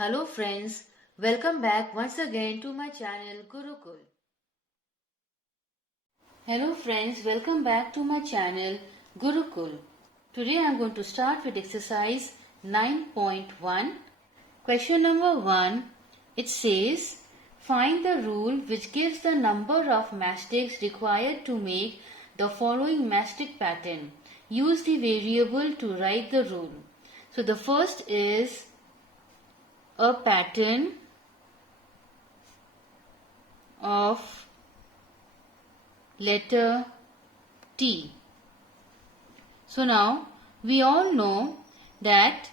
Hello friends, welcome back once again to my channel Gurukul. Hello friends, welcome back to my channel Gurukul. Today I am going to start with exercise 9.1. Question number 1. It says, find the rule which gives the number of mastics required to make the following mastic pattern. Use the variable to write the rule. So the first is a pattern of letter T. So now we all know that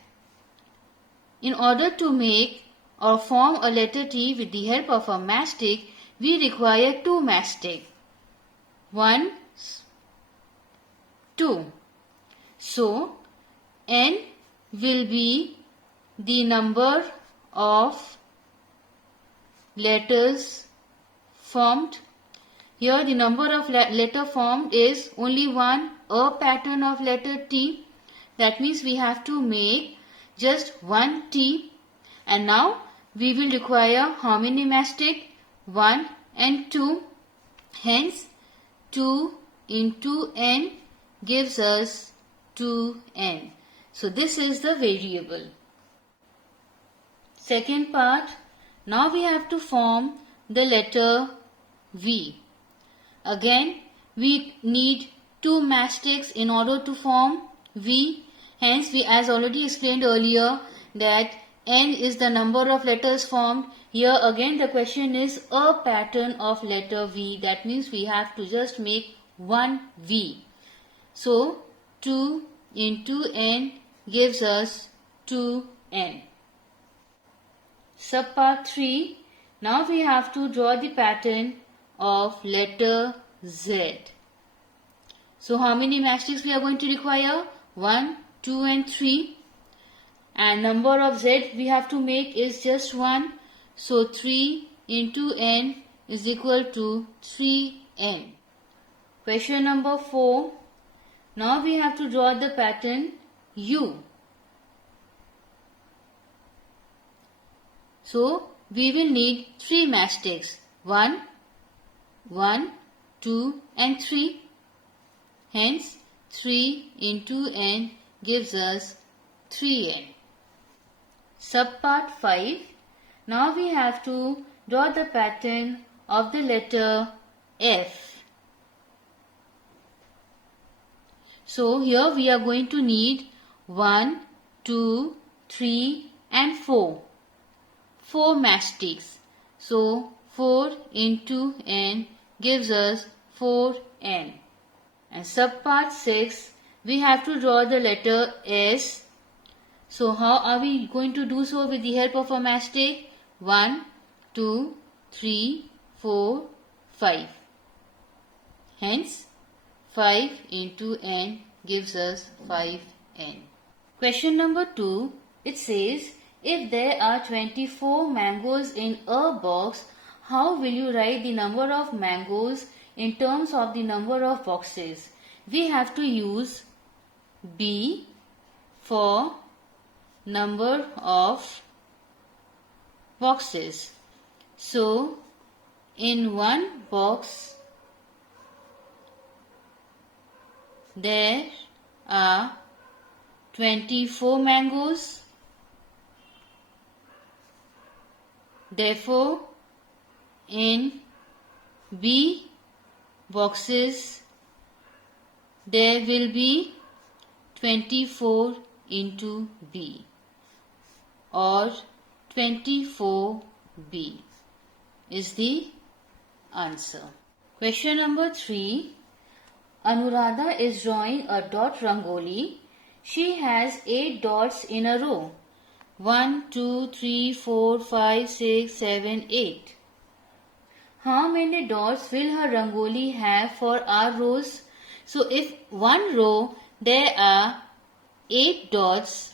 in order to make or form a letter T with the help of a mastic, we require two mastic. 1, 2. So N will be the number of letters formed. Here the number of letter formed is only one, a pattern of letter T. That means we have to make just one T. And now we will require how many mastic? 1 and 2. Hence 2 into n gives us 2n. So this is the variable. Second part, now we have to form the letter V. Again, we need two mastics in order to form V. Hence, we as already explained earlier that N is the number of letters formed. Here again the question is a pattern of letter V. That means we have to just make one V. So, 2 into N gives us 2N. Subpart 3. Now we have to draw the pattern of letter Z. So how many mastics we are going to require? 1, 2 and 3. And number of Z we have to make is just 1. So 3 into N is equal to 3N. Question number 4. Now we have to draw the pattern U. So we will need 3 mastics. 1, 2 and 3. Hence 3 into n gives us 3n. Subpart 5. Now we have to draw the pattern of the letter F. So here we are going to need 1, 2, 3 and 4. 4 mastics. So 4 into n gives us 4n. And subpart 6, we have to draw the letter S. So how are we going to do so with the help of a mastic? 1, 2, 3, 4, 5. Hence 5 into n gives us 5n. Question number 2, it says, if there are 24 mangoes in a box, how will you write the number of mangoes in terms of the number of boxes? We have to use B for number of boxes. So, in one box, there are 24 mangoes. Therefore, in B boxes, there will be 24 into B or 24B is the answer. Question number 3. Anuradha is drawing a dot rangoli. She has 8 dots in a row. 1, 2, 3, 4, 5, 6, 7, 8. How many dots will her rangoli have for our rows? So if one row there are 8 dots,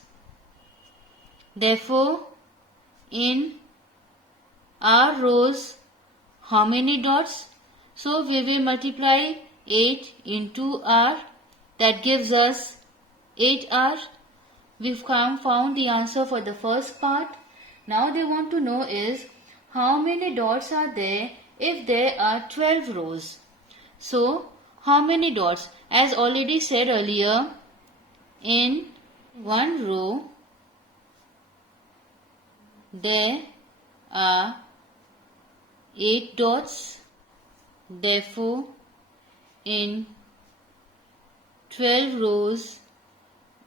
therefore in our rows how many dots? So we will multiply 8 into r, that gives us 8r. We've found the answer for the first part. Now they want to know is how many dots are there if there are 12 rows. So how many dots? As already said earlier, in one row there are 8 dots. Therefore, in 12 rows,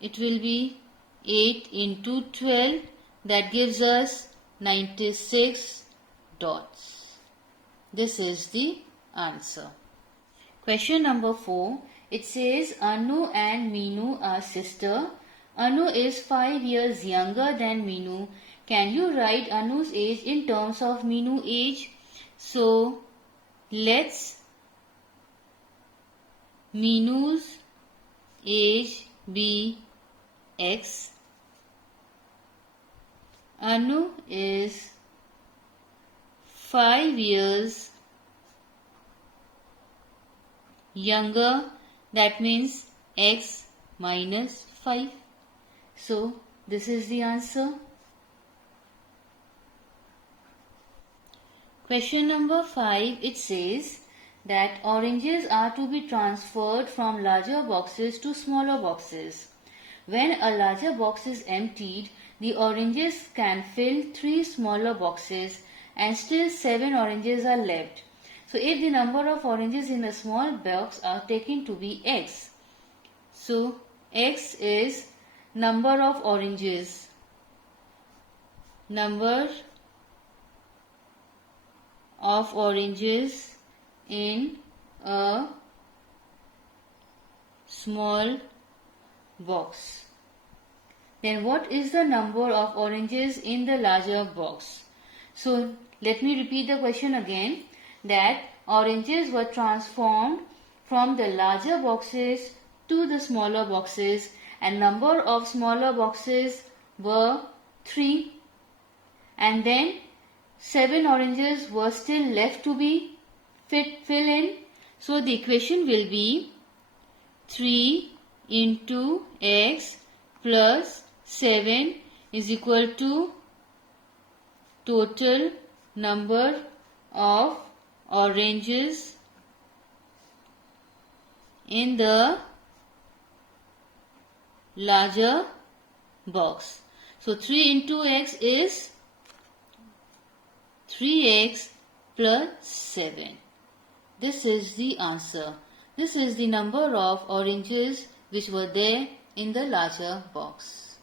it will be 8 into 12. That gives us 96 dots. This is the answer. Question number 4. It says Anu and Meenu are sister. Anu is 5 years younger than Meenu. Can you write Anu's age in terms of Meenu's age? So, let's Meenu's age be X. Anu is 5 years younger, that means X minus 5. So, this is the answer. Question number 5, it says that oranges are to be transferred from larger boxes to smaller boxes. When a larger box is emptied, the oranges can fill 3 smaller boxes and still 7 oranges are left. So if the number of oranges in a small box are taken to be X. So X is number of oranges. Number of oranges in a small box. Then what is the number of oranges in the larger box? So let me repeat the question again, that oranges were transformed from the larger boxes to the smaller boxes and number of smaller boxes were 3 and then 7 oranges were still left to be fill in. So the equation will be 3 into X plus 7 is equal to total number of oranges in the larger box. So 3 into X is 3X plus 7. This is the answer. This is the number of oranges which were there in the larger box.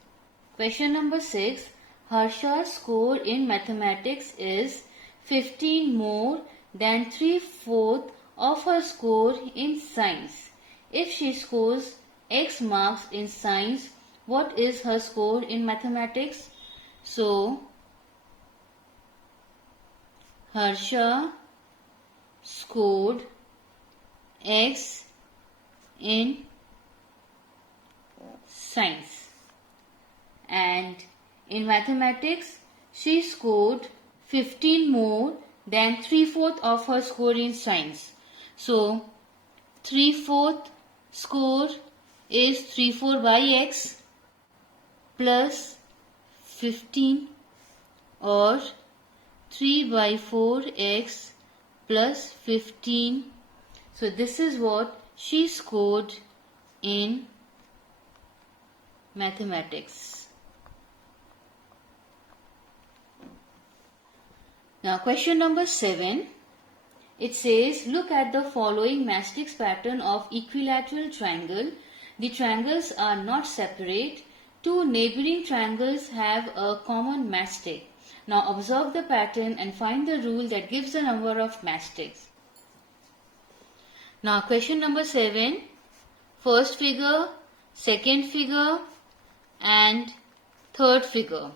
Question number 6. Harsha's score in mathematics is 15 more than 3/4 of her score in science. If she scores X marks in science, what is her score in mathematics? So, Harsha scored X in science, and in mathematics she scored 15 more than 3/4 of her score in science. So 3/4 score is 3/4 by X plus 15 or 3 by 4x plus 15. So this is what she scored in mathematics. Now question number 7. It says, look at the following masticks pattern of equilateral triangle. The triangles are not separate. Two neighboring triangles have a common mastic. Now observe the pattern and find the rule that gives the number of mastics. Now question number 7. First figure, second figure and third figure.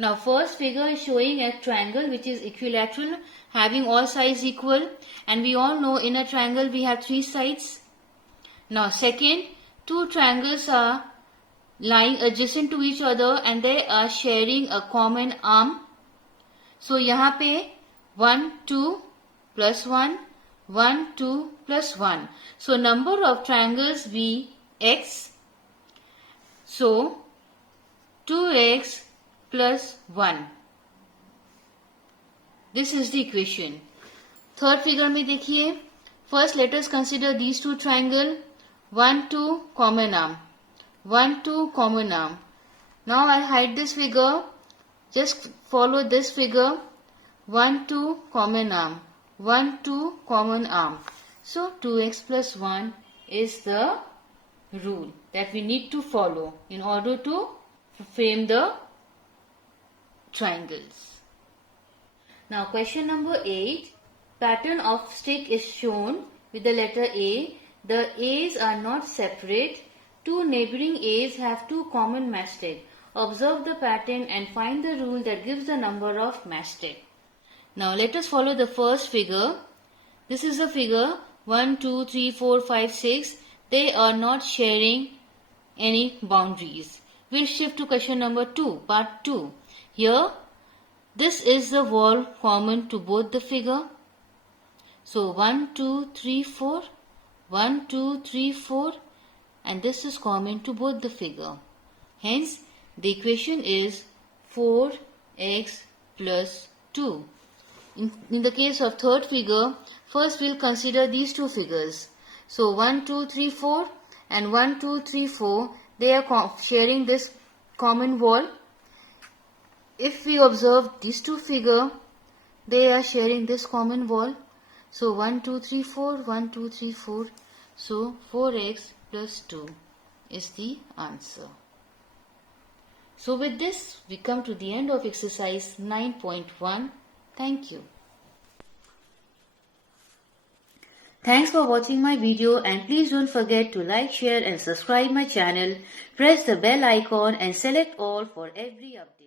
Now first figure is showing a triangle which is equilateral, having all sides equal, and we all know in a triangle we have 3 sides. Now second, two triangles are lying adjacent to each other and they are sharing a common arm. So यहाँ पे 1, 2 plus 1, 1, 2 plus 1. So number of triangles be x. So 2x plus 1. This is the equation. Third figure में देखिए. First let us consider these two triangle. 1, 2 common arm. 1, 2 common arm. Now I hide this figure. Just follow this figure. 1, 2 common arm. 1, 2 common arm. So 2x plus 1 is the rule that we need to follow in order to frame the triangles. Now question number 8. Pattern of stick is shown with the letter A. The A's are not separate. Two neighboring A's have two common mastheads. Observe the pattern and find the rule that gives the number of mastheads. Now let us follow the first figure. This is the figure 1, 2, 3, 4, 5, 6. They are not sharing any boundaries. We'll shift to question number 2, part 2. Here, this is the wall common to both the figure. So 1, 2, 3, 4. 1, 2, 3, 4. And this is common to both the figure. Hence, the equation is 4x plus 2. In the case of third figure, first we'll consider these two figures. So 1, 2, 3, 4 and 1, 2, 3, 4, they are sharing this common wall. If we observe these two figures, they are sharing this common wall. So 1, 2, 3, 4, 1, 2, 3, 4. So 4x plus 2 is the answer. So with this, we come to the end of exercise 9.1. Thank you. Thanks for watching my video, and please don't forget to like, share and subscribe my channel. Press the bell icon and select all for every update.